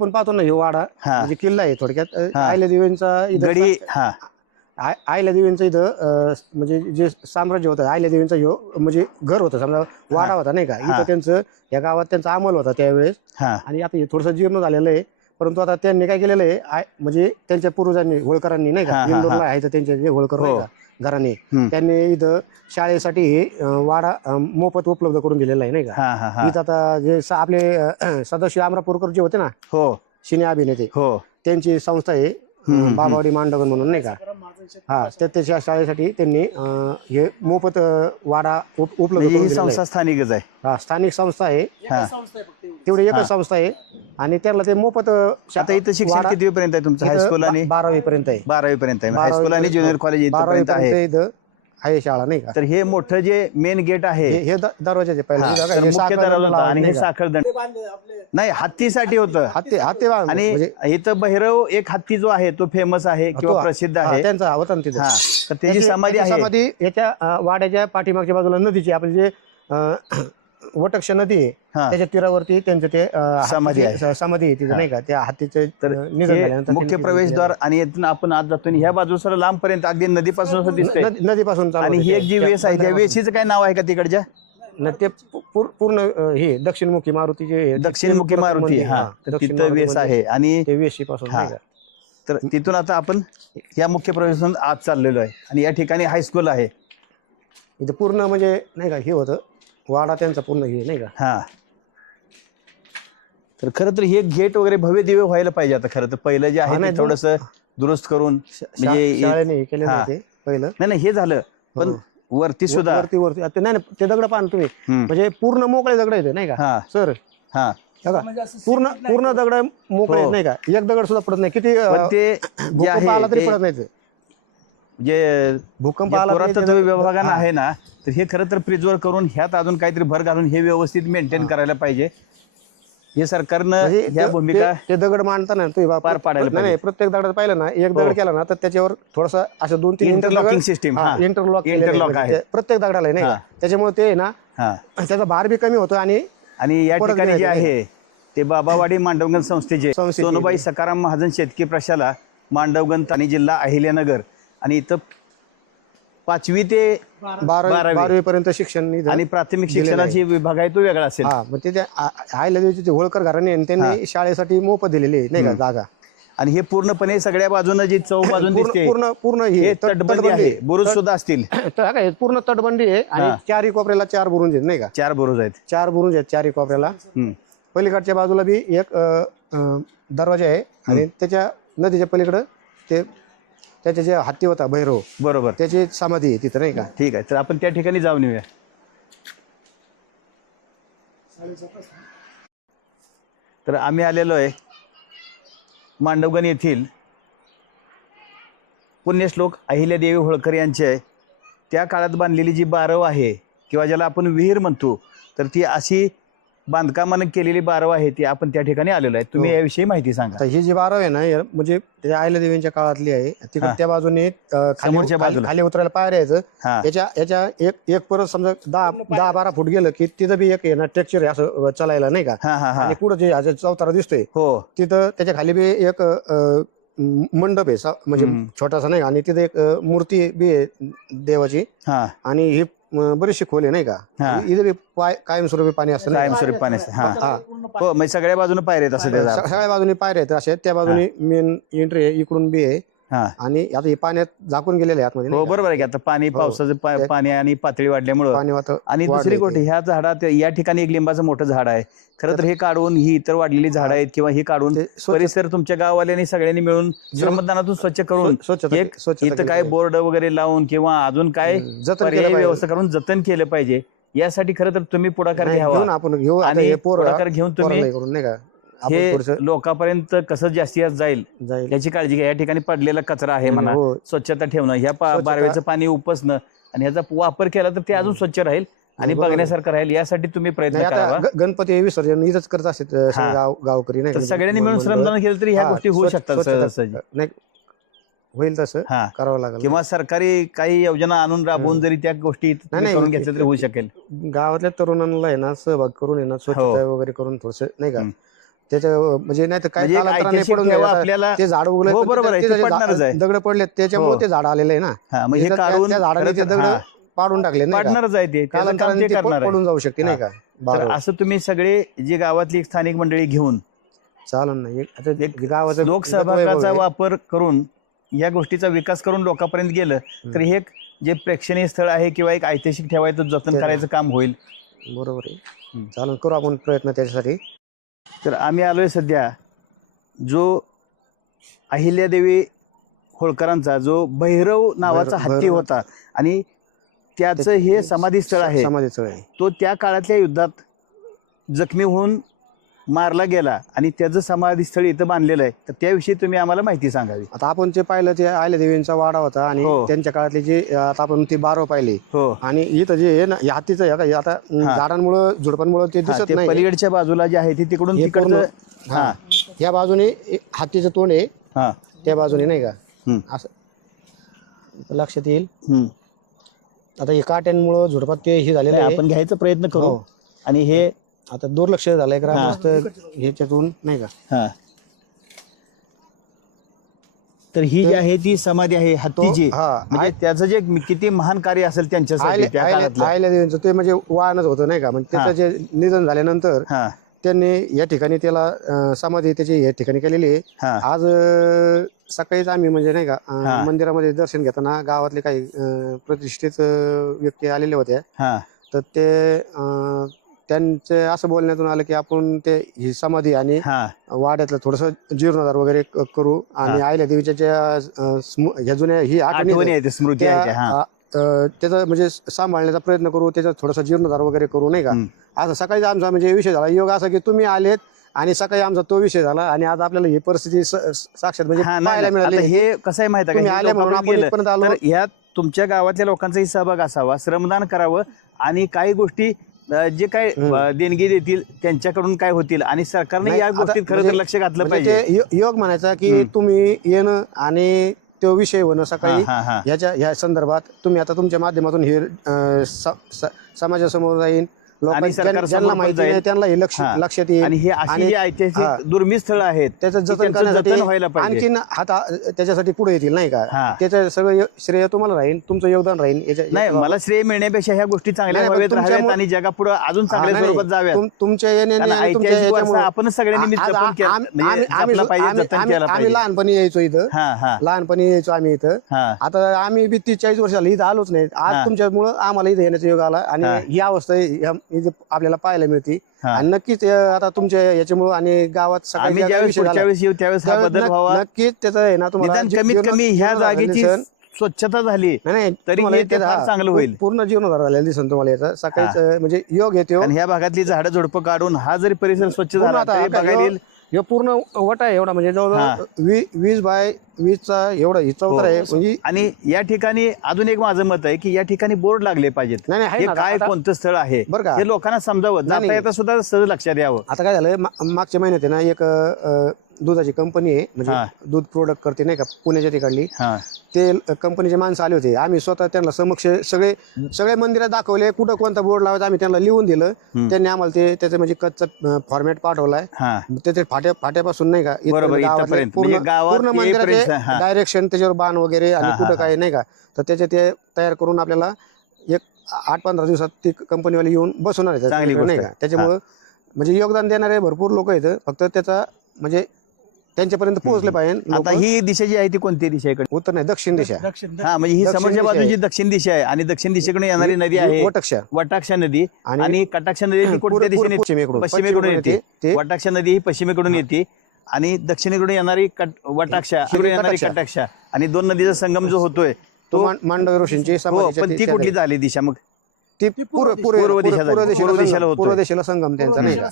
आपण पाहतो ना हे वाडा हा. म्हणजे किल्ला आहे थोडक्यात. अ, हा. आयल्या देवींचा इथं गडी हा. आय- आयल्या देवींचं इथं अ, म्हणजे जे साम्राज्य होतं आयल्या देवींचं ह्यो म्हणजे घर होतं समजा वाडा होता नाही का? हा. इथं त्यांचं या गावात त्यांचा अंमल होता त्यावेळेस. हा. आणि आता हे थोडंसं जीर्ण झालेलं आहे. परंतु आता त्यांनी काय केलेलं आहे आय- म्हणजे त्यांच्या पूर्वजांनी होळकरांनी नाही हा, का हा, इंदोरला आहे तर त्यांचे जे होळकर नाही हो. का घराने. हम्म. त्यांनी इथं शाळेसाठी हे अ, वाडा अ, मोफत उपलब्ध करून दिलेला आहे नाही का. हा हा हा. इथं आता जे स- आपले अ, सदाशिव आमरापूरकर जे होते ना हो. सिने अभिनेते हो. त्यांची संस्था आहे हम्म, हम्म. बाबावडी मांडवण म्हणून नाही का. हा तर त्याच्या शाळेसाठी त्यांनी अ, हे मोफत अ, वाडा उप- उपलब्ध म्हणजे करून ही दिलेला आहे. संस्था स्थानिकच आहे. हा, स्थानिक संस्था आहे. हा. तेवढी. एकच संस्था आहे. आणि त्याला ते मोफत आता इथं शिक्षण वाडा- किती पर्यंत आहे तुमचं? हायस्कूल आणि बारावी पर्यंत आहे. बारावी पर्यंत आहे. बारावी हायस्कूल आणि पर्यंत- ज्युनियर कॉलेज बारावी इथपर्यंत आहे. पर्यंत इथं आहे शाळा नाही का? तर हे मोठं जे मेन गेट आहे हे हे द- दरवाजाचे पहिले हा, हे बघा, तर हे मुख्य साखर दरवाजा आणि हे नाही का? साखळदंड नाही हत्तीसाठी होतं. हत्ती हत्ती आणि म्हणजे इथं भैरव एक हत्ती जो आहे तो फेमस आहे किंवा तो- प्रसिद्ध हा, आहे. त्यांचा होता ना तिथं. हा तर त्याची त्याची- समाधी त्याची आहे. समाधी याच्या अ, वाड्याच्या पाठीमागच्या बाजूला नदीची आपली जे अ, वटक्ष नदी आहे. हा. त्याच्या तीरावरती त्यांचं ते अ, समाधी स- समाधी आहे तिथं नाही का? त्या हत्तीचे तर अ, निधन हे झाल्यानंतर मुख्य त्यांनी प्रवेशद्वार आणि यातून आपण आज जातो आणि ह्या बाजूला लांबपर्यंत अगदी नदीपासून असं दिसतंय. नदी- नदीपासून चालू आणि होते ही एक ते. जी त्या वेस आहे त्या बंदरापासून. वेशीचं काय नाव आहे का तिकडच्या? न ते पू- पूर- पूर्ण अ, हे दक्षिणमुखी मारुती जे आहे, दक्षिणमुखी मारुती मंदिर, हा. ते दक्षिण तिथं मारुती वेस मंदिर. आहे आणि ते वेशीपासून हा. नाही का? तर तिथून आता आपण या मुख्य प्रवेशातून आज चाललेलो आहे आणि या ठिकाणी हायस्कूल आहे. इथं पूर्ण म्हणजे नाही का हे होतं. वाडा त्यांचा पूर्ण हे नाही का? हा. तर खरं तर हे गेट वगैरे भव्य दिव्य व्हायला पाहिजे आता खरं तर. पहिलं जे हा, आहे ते थोडस दुरुस्त करून म्हणजे शाळेने हे केलेलं हा. आहे ते पहिलं. नाही नाही हे झालं. पण हो. वरती सुद्धा. वरती वरती. आता नाही नाही, ते दगड पाहा ना तुम्ही. म्हणजे पूर्ण मोकळे दगड येते नाही का? हा. सर. हा. बघा पूर्ण पूर्ण दगड मोकळे आहेत, हो. नाही का? एक दगड सुद्धा पडत नाही. किती अ, ते जे भूकंप आला आहे तरी ते पडत नाही ते. जे भूकंप आला पुरातत्व विभागानं हा. आहे ना तर हे खरं तर प्रिजवर करून ह्यात अजून काहीतरी भर घालून हे व्यवस्थित मेंटेन करायला पाहिजे हे सरकारनं म्हणजे ह्या ते- भूमिका ते- ते दगड मांडताना तुम्ही बा- पार पाडायला नाही. प्रत्येक दगडात पाहिलं ना एक हो. दगड केला ना तर त्याच्यावर थोडासा असं दोन तीन Interlocking system, हा. इंटरलॉक Interlock आहे. प्रत्येक दगडाला आहे, नाही हा. त्याच्यामुळे ते आहे ना हा त्याचा भार बी कमी होतो आणि आणि या परत ठिकाणी जे आहे ते बाबावाडी मांडवगण संस्थेचे संस्थेचे. सोनूबाई सकाराम महाजन शेतकी प्रशाला मांडवगण ठाणे जिल्हा अहिल्यानगर आणि इथं पाचवी ते बारावी. पर्यंत शिक्षण आणि प्राथमिक शिक्षणाची विभाग आहे तो वेगळा असेल. हा मग ते त्या आ- आयला देवीचे ते होळकर घराणे आणि त्यांनी शाळेसाठी मोफत दिलेली आहे, नाही का जागा. आणि हे पूर्णपणे सगळ्या बाजूनं जी चौ बाजून पूर्ण दिसते पूर्ण पूर्ण ही हे तट- तटबंदी तटबंदी आहे. बुरुज सुद्धा असतील. तर हा काय पूर्ण तटबंदी आहे. आणि चारही कोपऱ्याला चार बुरुंज आहेत नाही का? चार बुरुज आहेत. चार बुरुंज आहेत चारही कोपऱ्याला हम्म. पलीकडच्या बाजूला बी एक अ, अ, दरवाजा आहे आणि त्याच्या नदीच्या पलीकडं ते त्याचे जे हत्ती होता भैरव बरोबर. त्याची समाधी आहे तिथं नाही का? ठीक आहे. तर आपण त्या ठिकाणी जाऊन येऊया. तर आम्ही आलेलो आहे. मांडवगण येथील पुण्यश्लोक अहिल्यादेवी होळकर यांचे आहे. त्या काळात बांधलेली जी बारव आहे किंवा ज्याला आपण विहीर म्हणतो तर ती अशी बांधकामानं केलेली बारव आहे ती आपण त्या ठिकाणी आलेलो आहे. तुम्ही हो. याविषयी माहिती सांगा. आता ही जी बारव आहे ना हे म्हणजे आयल्या देवींच्या काळातली आहे. हा. तिकडे त्या बाजूने अ, खाली समोरच्या खाली- बाजूला. खाली उतरायला पायऱ्या यायचं हा. याच्या याच्या एक एक परत समजा दहा दहा बारा फूट गेलं की तिथं बी एक आहे ना टेक्चर आहे असं अ, चालायला नाही का? हा हा हा. आणि पुढे जे ह्याचा चौतारा दिसतोय हो. तिथं त्याच्याखाली बी एक अ, म- मंडप आहे सा- म्हणजे हम्म. छोटासा नाही का? आणि तिथे एक अ, मूर्ती बी आहे देवाची. हा. आणि ही म, बरीचशी खोल आहे नाही का. इथे कायमस्वरूपी पाणी असतं नाही? कायमस्वरूपी पाण्याचं हा. हा. हो म्हणजे सगळ्या बाजूने पायऱ्या आहेत असं त्याचा सगळ्या बाजूनी पायऱ्या आहेत अशा त्या बाजूनी मेन एंट्री आहे इकडून बी आहे. हा आणि आता हे पाण्यात झाकून गेलेले आहे आतमध्ये हो नाही का? बरोबर आहे की आता पाणी पावसाचं पा- एक- पाणी आणि पातळी वाढल्यामुळं पाणी आणि दुसरी गोष्ट ते. ह्या झाडात या ठिकाणी एक लिंबाचं मोठं झाड आहे खरं तर हे काढून ही इतर वाढलेली झाडं आहेत किंवा ही काढून ते स्वच्छ- परिसर तुमच्या गाववाल्यांनी सगळ्यांनी मिळून श्रमदानातून स्वच्छ करून स्वच्छता एक स्वच्छता इथं केली काय पाहिजे. बोर्ड वगैरे लावून किंवा अजून काय हम्म, जतन केलं पर्यायी पाहिजे. व्यवस्था करून जतन केलं पाहिजे यासाठी खरं तर तुम्ही पुढाकार नाही, घेऊन घ्यावा आपण घेऊ आता आणि हे पोरं पुढाकार घेऊन तुम्ही पोराला हे करून नाही का हे लोकांपर्यंत कसं जास्तीत जास्त जाईल जाईल. याची काळजी घ्या. या ठिकाणी पडलेला कचरा आहे म्हणा. हो. स्वच्छता ठेवणं ह्या पा- स्वच्छता- बारवेचं पाणी उपसणं आणि ह्याचा वापर केला तर ते अजून स्वच्छ राहील आणि बरोबर. बघण्यासारखं राहील. यासाठी तुम्ही प्रयत्न करावा ग- गणपती विसर्जन इथंच करत असतात अ, सगळे हा. गाव गावकरी नाही तर का? सगळ्यांनी मिळून मंडळ. श्रमदान केलं तरी ह्या हा, गोष्टी होऊ स्वच्छ- शकतात स्वच्छता- सहजासहजी. नाही होईल तसं. हा. करावं लागेल. किंवा सरकारी काही योजना आणून राबवून जरी त्या गोष्टी तुम्ही नाही, करून घेतल्या तरी होऊ शकेल. गावातल्या तरुणांना आहे ना सहभाग करून आहे ना स्वच्छता वगैरे करून थोडस नाही का? हम्म. त्याच्या म्हणजे नाही तर काय म्हणजे एक कालांतराने ऐतिहासिक पडून ठेवा. आपल्याला ते झाड उगले हो, बरोबर आहे, ते पडणारच आहे. दगड पडले त्याच्यामुळे हो. ते झाड आलेलं आहे ना हा मग हे त्या- त्या- काढून त्या झाडाने ते दगड हा, पाडून टाकले नाही का? पाडणारच आहे ते त्याचं काम कालांतराने ते ते करणार आहे पडून जाऊ शकते नाही का तर बरोबर असं तुम्ही सगळे जे गावातली स्थानिक मंडळी घेऊन चालन ना एक- आता एक गावाचं लोकसहभागाचा आहे. वापर करून या गोष्टीचा विकास करून लोकांपर्यंत गेलं तर हे एक जे प्रेक्षणीय स्थळ आहे किंवा एक ऐतिहासिक ठेवायचं जतन ते- करायचं काम होईल बरोबर आहे हम्म. चालन करू आपण प्रयत्न त्याच्यासाठी तर आम्ही आलोय सध्या जो अहिल्यादेवी होळकरांचा जो भैरव नावाचा भैरव- हत्ती भैरव. होता आणि त्याचं हे समाधी स्थळ आहे समाधीचं आहे तो त्या काळातल्या युद्धात जखमी होऊन मारला गेला आणि त्याचं समाधी स्थळ इथं बांधलेलं आहे तर त्याविषयी तुम्ही आम्हाला माहिती सांगावी. आता आपण जे पाहिलं ते आयल्या देवींचा वाडा होता आणि हो. त्यांच्या काळातले जे आता आपण ते बारव पाहिले. हो. आणि इथं जे आहे ना हे हत्तीचं हे आता हे. आता. झाडांमुळं झुडपांमुळं ते हा, दिसत ते नाही. पलीकडच्या बाजूला जे आहे ते तिकडून हे तिकडचं पूर्ण- हा. हा. या बाजूने एक हत्तीचं तोंड आहे. हा. त्या बाजूने नाही का? हम्म. असं. लक्षात येईल. हम्म. आता हे काट्यांमुळं झुडपात ते हे झालेलं नाही, आहे. आपण घ्यायचा प्रयत्न करू. हो. आणि हे आता दुर्लक्ष झालंय ग्रामस्थ ह्याच्यातून नाही का? हा. तर ही जी आहे ती समाधी आहे हत्तीची हा. म्हणजे त्याचं जे किती महान कार्य असेल त्यांच्यासाठी आयल्या त्या आयल्या- काळातलं. आयल्या देवींचं ते म्हणजे वाहनच होतं नाही का? म्हणजे त्याचं जे निधन झाल्यानंतर हा. त्यांनी या ठिकाणी त्याला अं, समाधी त्याची या ठिकाणी केलेली आहे. हा. आज अं, सकाळीच आम्ही म्हणजे नाही का अं, हा. मंदिरामध्ये दर्शन घेताना गावातले काही अं, प्रतिष्ठित अं, व्यक्ती आलेल्या होत्या. हा. तर ते अं, त्यांचे असं बोलण्यातून आलं की आपण ते ही समाधी आणि हा. वाड्यातलं थोडस जीर्णोद्धार वगैरे क- करू आणि आईल्या देवीच्या ज्या अं, स्मु- ह्या जुन्या ही आठवणी आठवणी आहेत, आहे स्मृती त्या आहे हा. अं, त्याचा म्हणजे सांभाळण्याचा प्रयत्न करू त्याचा थोडासा जीर्णोद्धार वगैरे करू नाही का? हम्म. असं सकाळी आमचा म्हणजे विषय झाला. योग असा की तुम्ही आलेत आणि सकाळी आमचा तो विषय झाला आणि आज आपल्याला ही परिस्थिती स- स- साक्षात म्हणजे हा, नाही, पाहायला नाही. मिळाली. हे कसं आहे माहिती आहे तुम्ही का हे आले म्हणून आपण गेलं. इथपर्यंत आलो. तर ह्यात तुमच्या गावातल्या लोकांचाही सहभाग असावा श्रमदान करावं आणि काही गोष्टी अं, जे काय अं, देणगी देतील त्यांच्याकडून काय होतील आणि सरकारने नाही, या आता गोष्टीत खरं तर म्हणजे- लक्ष घातलं म्हणजे पाहिजे ते यो- योग म्हणायचा की. तुम्ही येणं आणि तो विषय होणं सकाळी हा, हा, हा. ह्याच्या ह्या संदर्भात तुम्ही आता तुमच्या माध्यमातून हे अं, स- स- समाजासमोर जाईल लोकांना आणि सरकारसमोर ज्यांना पण माहिती जाईल. त्यांना हे लक्ष हा. लक्षात येईल आणि हे अशी जी हा. ऐतिहासिक दुर्मिळ स्थळ आहेत त्याचं की जतन त्यांचं करण्यासाठी जतन व्हायला पाहिजे आणखीन हात त्याच्यासाठी पुढे येतील नाही का. त्याचं सगळं य- श्रेय तुम्हाला राहील तुमचं योगदान राहील याच्या- नाही याच्या- मला श्रेय मिळण्यापेक्षा ह्या गोष्टी चांगल्या नाही, पण व्हाव्यात तुमच्या राहाव्यात मु- आणि जगापुढे अजून हा, चांगल्या नाही, स्वरूपात जाव्यात तुम- तुमच्या येण्याने कारण आणि तुमच्या ऐतिहासिक वारसा याच्यामुळं- आपणच सगळ्यांनी आज जपून आ- केला आम्ही- म्हणजे आम्ही- आम्ही- जपला पाहिजे आम्ही- जतन आम्ही- केला आम्ही पाहिजे लहानपणी यायचो इथं हा हा लहानपणी यायचो आम्ही इथं हा आता आम्ही बी तीस चाळीस वर्षाला इथं आलोच नाही हा. आज तुमच्यामुळं आम्हाला इथं येण्याचा योग आला आणि हा. ही अवस्था इथं आपल्याला पाहायला मिळते. हा. आणि नक्कीच अं, आता तुमच्या याच्यामुळं आणि गावात सकाळी आम्ही ज्या काही ज्यावेळेस विषय पुढच्या झाला, वेळेस येऊ त्यावेळेस हा त्यावेळेस बदल व्हावा. नक्कीच त्याचं आहे ना तुम्हाला निदान जी- कमीत जीर्ण- कमी ह्या जागेची. स्वच्छता झाली. नाही नाही तरी तुम्हाला हे ते इथे फार हा, चांगलं होईल. पूर्ण जीर्णोद्धार झालेला दिसेल तुम्हाला याचा. सकाळीच अं, म्हणजे योग येतो. आणि ह्या भागातली झाडं झुडपं काढून हा जरी परिसर स्वच्छ पूर्ण झाला आता तरी काय बघायला येईल. ह्यो पूर्ण वटा आहे एवढा म्हणजे हा. जवळजवळ वी- वीस बाय वीसचा एवढा ही चौतर आहे म्हणजे आणि या ठिकाणी अजून एक माझं मत आहे की या ठिकाणी बोर्ड लागले पाहिजेत. नाही नाही आहे हे ना, काय आता- कोणतं स्थळ आहे? बरं का? हे लोकांना समजावं. नाही, जाता येता सुद्धा सहज लक्षात यावं. आता काय झालं मागच्या महिन्यात आहे ना एक अं, दुधाची कंपनी आहे हा. म्हणजे दूध प्रोडक्ट करते नाही का पुण्याच्या तिकडली हा. ते कंपनीचे माणसं आले होते. आम्ही स्वतः त्यांना समक्ष सगळे सगळे मंदिरात दाखवले. कुठं कोणता बोर्ड लावायचा आम्ही त्यांना लिहून दिलं. त्यांनी आम्हाला ते त्याचं म्हणजे कच्चा फॉर्मॅट पाठवलाय. त्याचे फाट्या फाट्यापासून नाही का. पूर्ण म्हणजे पूर्ण मंदिराचे. डायरेक्शन त्याच्यावर बाण वगैरे आणि कुठं. काय नाही का तर त्याचे ते तयार करून आपल्याला एक आठ पंधरा दिवसात ती कंपनीवाले येऊन बसवणार आहे नाही का. आहे. त्याच्यामुळं म्हणजे योगदान देणारे भरपूर लोक आहेत. फक्त त्याचा म्हणजे त्यांच्यापर्यंत पोहोचले पाहिजे. आता लोकं. ही दिशा जी आहे ती कोणती दिशा इकडे? उत्तर नाही दक्षिण दिशा हा म्हणजे ही दक्षिण समोरच्या दिशा बाजूची आहे. दक्षिण दिशा आहे. आणि दक्षिण दिशेकडून येणारी नदी ही आहे वटक्षा वटाक्षा नदी. आणि आणि कटाक्षा नदी कोणत्या दिशेने पश्चिमेकडून. पश्चिमेकडून येते. ते वटाक्षा नदी ही पश्चिमेकडून येते. आणि दक्षिणेकडून येणारी कट- वटाक्षा इकडून येणारी कटाक्षा. कटाक्षा. आणि दोन नदीचा संगम जो होतोय तो तो मान- मांडव ऋषींची हो समाधीच्या पण ती कुठली झाली दिशा मग? ती पूर्व पूर्व पूर्व दिशा. झाली. पूर्व दिशेला पूर्व दिशेला संगम- होतोय. पूर्व दिशेला संगम त्यांचा नाही का?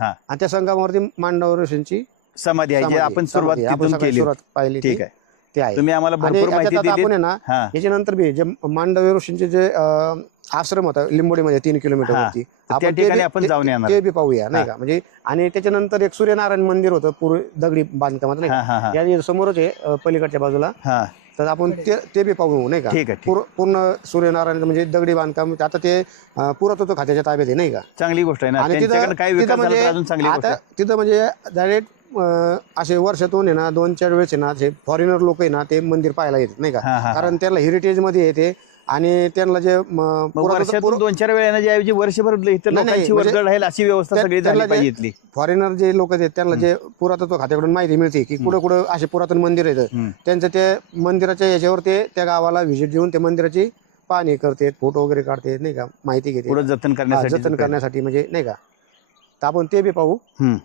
हा. आणि त्या संगमावरती मांडव ऋषींची समाधी आहे जी समाधी- आपण सुरुवात समाधी. आपण तिथून सकाळी केली. सुरुवात पाहिली ती- ठीक आहे. ते आहे. तुम्ही आम्हाला आणि भरपूर माहिती याच्यात दिली आपण आहे ना हा. याच्यानंतर बी जे मांडव ऋषींचे जे अं, आश्रम होता लिंबोडीमध्ये तीन किलोमीटर हा. वरती. त्या आपण ते ठिकाणी बी- आपण ते- जाऊन येणार. ते बी पाहूया नाही का? म्हणजे आणि त्याच्यानंतर एक सूर्यनारायण मंदिर होतं पूर्व दगडी बांधकामात नाही हा का? हा हा या समोरच आहे अं, पलीकडच्या बाजूला. हा. तर आपण ते ते बी पाहू नाही का? ठीक आहे, ठीक. पूर- पूर्ण सूर्यनारायण म्हणजे दगडी बांधकाम आता ते अं, पुरातत्व खात्याच्या ताब्यात आहे नाही का? चांगली गोष्ट आहे ना. आणि त्यांच्याकडे काय विकास झाला तर अजून चांगली गोष्ट आता आहे. तिथं म्हणजे डायरेक्ट असे वर्षातून आहे ना दोन चार वेळेस आहे ना जे फॉरेनर लोक आहे ना ते मंदिर पाहायला येतात नाही हा, हा, का हा. कारण त्यांना हेरिटेजमध्ये येते आणि त्यांना जे म, मग पुरातत्व- वर्षातून दोन चार वेळा येण्याच्या ऐवजी वर्षभर इथं नाही, लोकांची म्हणजे वर्दळ राहील अशी व्यवस्था त्या- सगळी झाली त्याला जे- पाहिजे इथली फॉरेनर जे लोक आहेत त्यांना जे पुरातत्व खात्याकडून माहिती मिळते की कुठं कुठं असे पुरातन मंदिर आहेत. हम्म. त्यांचं ते मंदिराच्या याच्यावर ते त्या गावाला व्हिजिट देऊन त्या मंदिराची पाहणी करते फोटो वगैरे काढते नाही का? माहिती घेते. पुढे जतन हा, करण्यासाठी जतन करण्यासाठी म्हणजे नाही का? तर आपण ते बी पाहू. हम्म.